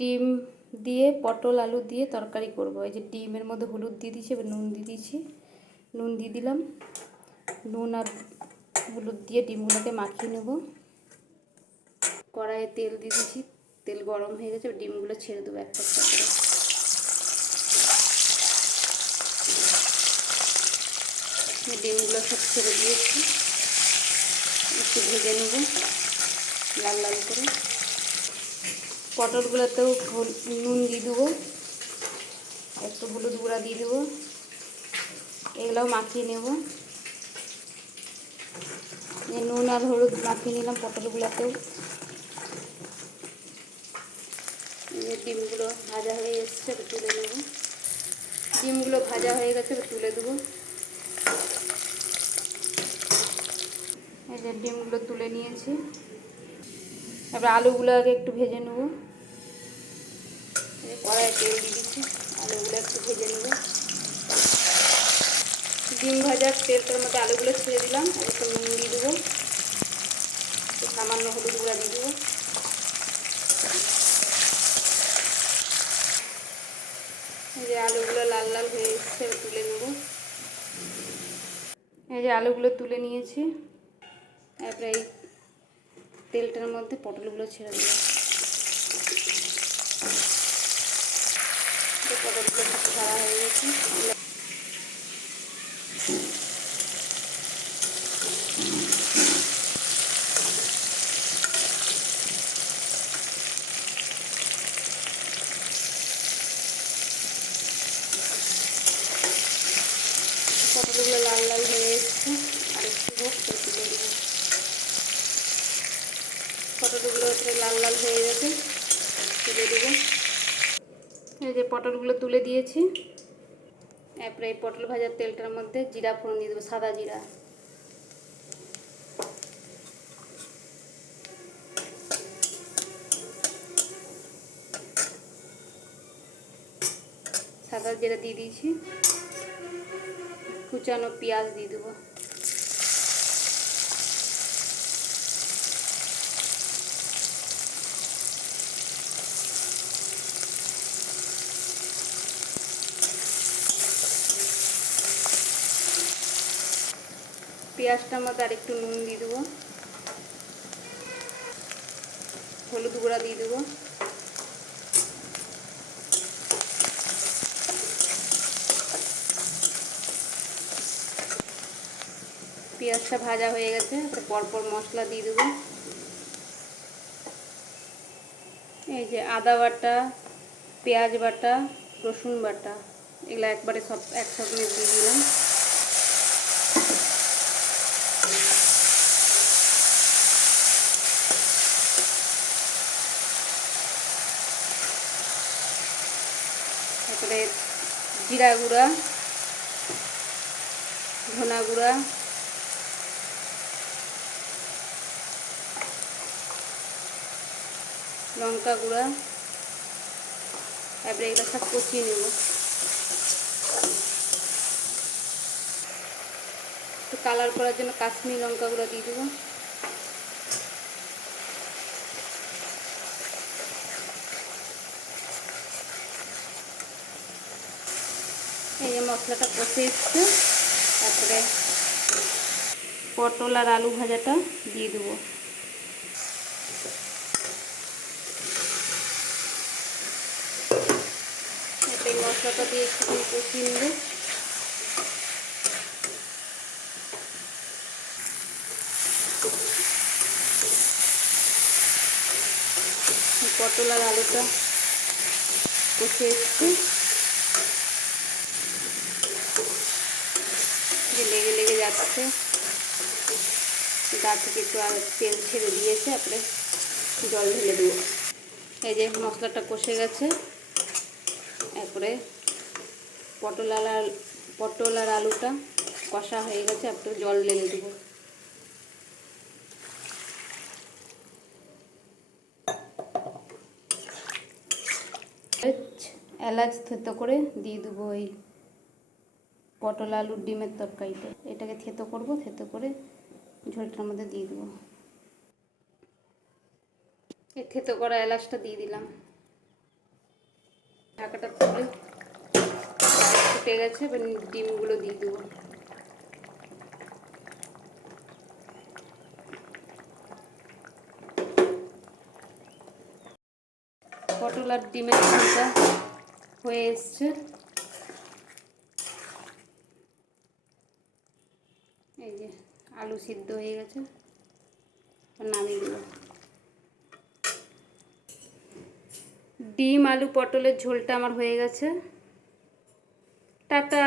ডিম দিয়ে পটল আলু দিয়ে তরকারি করব। এই যে ডিমের মধ্যে হলুদ দিয়ে দিয়েছি, এবার নুন দিয়ে দিয়েছি, নুন দিয়ে দিলাম। নুন আর হলুদ দিয়ে ডিমগুলোকে মাখিয়ে নেব। কড়াইয়ে তেল দিয়ে দিয়েছি, তেল গরম হয়ে গেছে, ডিমগুলো ছেড়ে দেবো একটা একটা করে। ডিমগুলো সব ছেড়ে দিয়েছি, একটু ভেজে নেব লাল লাল করে। পটলগুলোতেও নুন দিয়ে দেবো, একটু হলুদ গুঁড়া দিয়ে দেবো, এগুলোও মাখিয়ে নেব। নুন আর হলুদ মাখিয়ে নিলাম পটলগুলোতেও। ডিমগুলো ভাজা হয়ে এসছে, তুলে নেব। ডিমগুলো ভাজা হয়ে গেছে, তুলে দেবো। এই যে ডিমগুলো তুলে নিয়েছি, এবার আলুগুলো আগে একটু ভেজে নেব। কড়াইয়ে তেল দিয়ে দিচ্ছি, আলুগুলো একটু ভেজে নেব। ডিম ভাজার তেলটার মধ্যে আলুগুলো ছেড়ে দিলাম, একটু নুন দিয়ে দেবো, সামান্য হলুদ গুঁড়া দিয়ে দেবো। এই যে আলুগুলো লাল লাল হয়ে এসছে, তুলে নেব। এই যে আলুগুলো তুলে নিয়েছি, তারপরে এই তেলটার মধ্যে পটলগুলো ছেড়ে দেবো। পটলগুলো ছাড়া হয়ে গেছে। পটলগুলো লাল লাল হয়ে এসছে, আর একটু হোক তুলে দেবো। পটলগুলো লাল লাল হয়ে গেছে, তুলে দেবো। এই যে পটলগুলো তুলে দিয়েছি, এরপরে এই পটল ভাজার তেলটার মধ্যে জিরা ফোড়ন দিয়ে দেবো, সাদা জিরা। সাদা জিরা দিয়ে দিয়েছি, কুচানো পেঁয়াজ দিয়ে দেবো। পেঁয়াজটার মধ্যে আর একটু নুন দিয়ে দেবো, হলুদ গুঁড়া দিয়ে দেবো। পেঁয়াজটা ভাজা হয়ে গেছে, পরপর মশলা দিয়ে দেবো। এই যে আদা বাটা, পেঁয়াজ বাটা, রসুন বাটা, এগুলো একবারে সব একসঙ্গে দিয়ে দিলাম। তারপরে জিরা গুঁড়া, ধনা গুঁড়া, লঙ্কা গুঁড়া, তারপরে এগুলো সব কষিয়ে নেব। একটু কালার করার জন্য কাশ্মীরি লঙ্কা গুঁড়া দিয়ে দেবো। এই যে মশলাটা কষে এসছে, তারপরে পটল আর আলু ভাজাটা দিয়ে দেবো। এই মশলাটা দিয়ে একটু কষিয়ে নেব। পটল আর আলুটা কষে এসছে, লেগে লেগে যাচ্ছে, গা থেকে একটু আর তেল ছেড়ে দিয়েছে, তারপরে জল ঢেলে দেবো। এই যে মশলাটা কষে গেছে, তারপরে পটল আর আলুটা কষা হয়ে গেছে, একটু জল ঢেলে দেবো। এলাচ থেতো করে দিয়ে দেবো এই পটল আলুর ডিমের তরকারিতে। এটাকে থেতো করব, থেতো করে ঝোলটার মধ্যে দিয়ে দেবো। এই থেতো করা এলাচটা দিয়ে দিলাম। ঢাকাটা তুলে ফুটে গেছে, এবার ডিমগুলো দিয়ে দেবো। পটল আর ডিমের ঝোলটা হয়ে এসছে। এই যে আলু সিদ্ধ হয়ে গেছে, নামিয়ে দেবো। ডিম আলু পটলের ঝোলটা আমার হয়ে গেছে। টাটা।